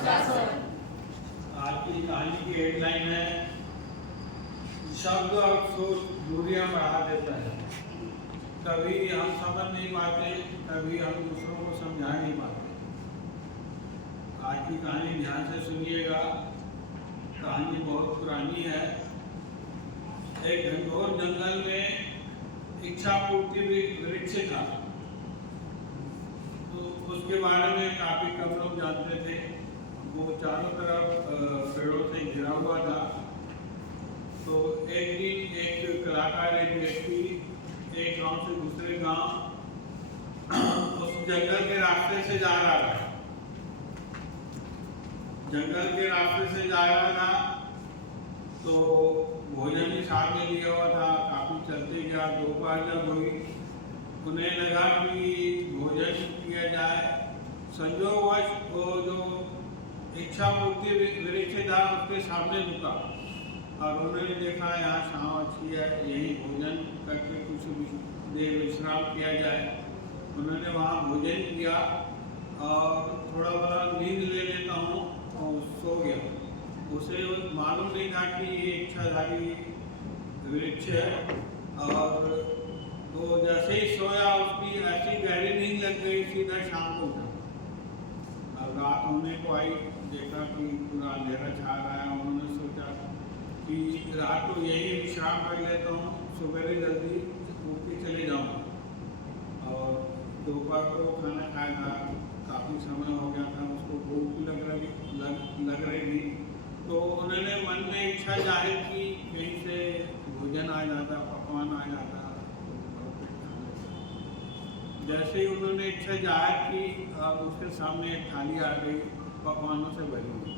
आज की कहानी की हेडलाइन है शब्द और सोच दूरियां बढ़ा देता है। कभी हम समझ नहीं पाते, कभी हम दूसरों को समझा नहीं पाते। आज की कहानी ध्यान से सुनिएगा। कहानी बहुत पुरानी है। एक घनघोर जंगल में इच्छा पूर्ति वृक्ष था। तो उसके बारे में काफी कम लोग जानते थे। वो चारों तरफ पेड़ों से घिरा हुआ था। तो एक दिन एक कलाकार, एक व्यक्ति एक गांव से दूसरे गांव उस जंगल के रास्ते से जा रहा था। जंगल के रास्ते से जा रहा था तो भोजन भी साथ में लिया हुआ था। काफी चलते गया। दोपहर जब हुई, उन्हें लगा कि भोजन किया जाए। संयोगवश वो जो इच्छा पूर्ति वृक्ष था उसके सामने रुका और उन्होंने देखा यहाँ छाँव अच्छी है, यही भोजन करके कुछ देर विश्राम किया जाए। उन्होंने वहाँ भोजन किया और थोड़ा बड़ा नींद ले लेता हूँ और सो गया। उसे मालूम नहीं था कि ये इच्छाधारी वृक्ष है। और तो जैसे ही सोया उसकी ऐसी गहरी नींद लग गई, सीधा शाम को उठा। और रात होने को आई, देखा कि पूरा अंधेरा छा रहा है। उन्होंने सोचा कि रात को यही विश्राम कर लेता हूँ, सुबह जल्दी उठ के चले जाऊँगा। और दोपहर को खाना खाया था, काफ़ी समय हो गया था, उसको भूख भी लग रही थी। तो उन्होंने मन में इच्छा जाहिर की कहीं से भोजन आ जाता, पकवान आ जाता। जैसे ही उन्होंने इच्छा जाहिर की, उसके सामने एक थाली आ गई पकवानों से भरी हुई।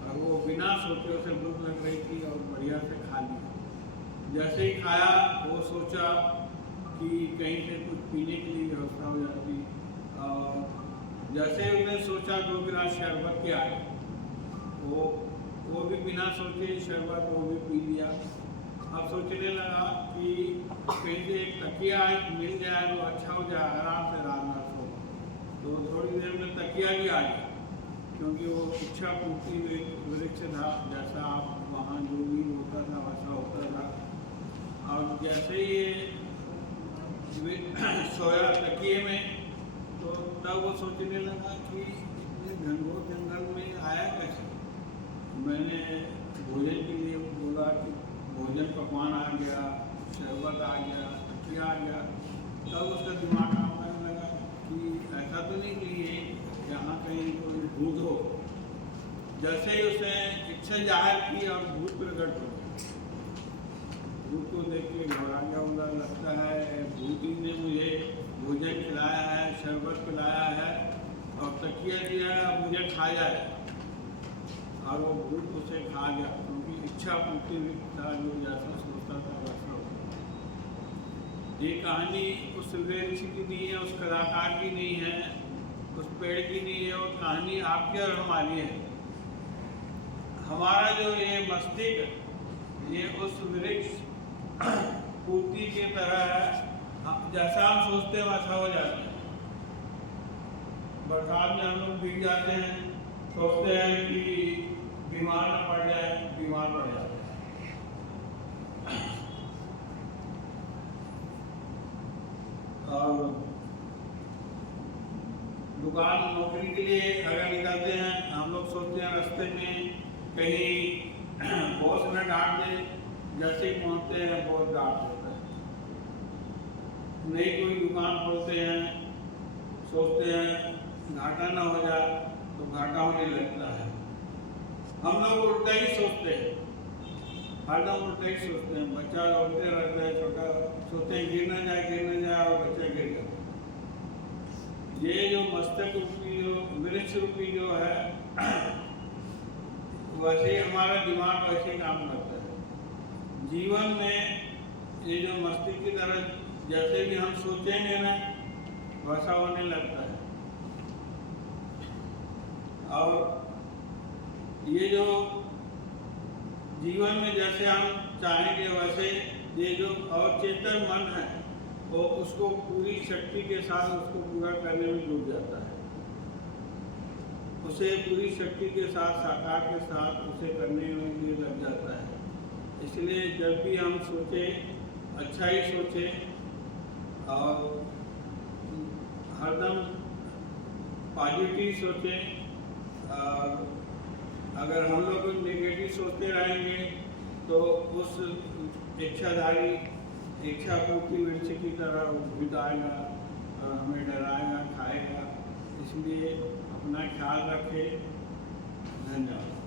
और वो बिना सोचे उसे भूख लग रही थी और बढ़िया से खा लिया। जैसे ही खाया वो सोचा कि कहीं से कुछ पीने के लिए व्यवस्था हो जाती। और जैसे ही उन्हें सोचा 2 गिलास शरबत के आए, वो भी बिना सोचे शरबत वो भी पी लिया। अब सोचने लगा कि कहीं से एक तकिया मिल जाए तो अच्छा हो जाए, आराम से रात में सो। तो थोड़ी देर में तकिया भी आ गया, क्योंकि वो इच्छा पूर्ति वृक्ष था। जैसा आप वहाँ जो भी होता था वैसा होता था। और जैसे ये सोया तकिए में, तो तब वो सोचने लगा कि इतने घनघोर जंगल में आया कैसे। मैंने भोजन के लिए बोला कि भोजन पकवान आ गया, शरबत आ गया, तकिया आ गया। तब उसका दिमाग काम करने लगा कि ऐसा तो नहीं कि ये यहाँ कहीं कोई भूत हो। जैसे ही उसने इच्छा जाहिर की और भूत प्रकट हो गया। भूत को देख के घबरा गया। लगता है भूत ही ने मुझे भोजन खिलाया है, शरबत पिलाया है और तकिया दिया है, अब मुझे खा जाए। और वो भूत उसे खा गया, क्योंकि इच्छा पूर्ति था। जो जैसा सोचता था वैसा होता। ये कहानी उस वृक्ष की नहीं है, उस कलाकार की नहीं है, उस पेड़ की नहीं है। और कहानी आपके और हमारी है। हमारा जो ये मस्तिष्क, ये उस वृक्ष पूर्ति की तरह है। जैसा हम सोचते हैं वैसा हो जाता है। बरसात में हम लोग भीग जाते हैं, सोचते हैं कि बीमार न पड़ जाए, बीमार पड़ जाते हैं। और दुकान नौकरी के लिए अगर निकलते हैं, हम लोग सोचते हैं रास्ते में कहीं बॉस न डांट दे। जैसे ही पहुंचते हैं बॉस डांट देता है। नई कोई दुकान खोलते हैं, सोचते हैं घाटा ना हो जाए, तो घाटा होने लगता है। हम लोग उल्टा ही सोचते हैं, हरदम उल्टा ही सोचते हैं। बच्चा दौड़ते रहता है, छोटा सोचते हैं गिर ना जाए और बच्चा गिर जाए। ये जो मस्तक रूपी जो वृक्ष रूपी जो है, वैसे ही हमारा दिमाग वैसे ही काम करता है। जीवन में ये जो मस्तिष्क की तरह जैसे भी हम सोचेंगे ना, वैसा होने लगता है। और ये जो जीवन में जैसे हम चाहेंगे वैसे ये जो अवचेतन मन है वो उसको पूरी शक्ति के साथ उसको पूरा करने में जुट जाता है। उसे पूरी शक्ति के साथ, साकार के साथ उसे करने में भी लग जाता है। इसलिए जब भी हम सोचें, अच्छा ही सोचें और हरदम पॉजिटिव सोचें। और अगर हम लोग नेगेटिव सोचते रहेंगे तो उस इच्छाधारी इच्छा पूर्ति वृक्ष की तरह उद्भिद आएगा और हमें डराएगा, खाएगा। इसलिए अपना ख्याल रखें। धन्यवाद।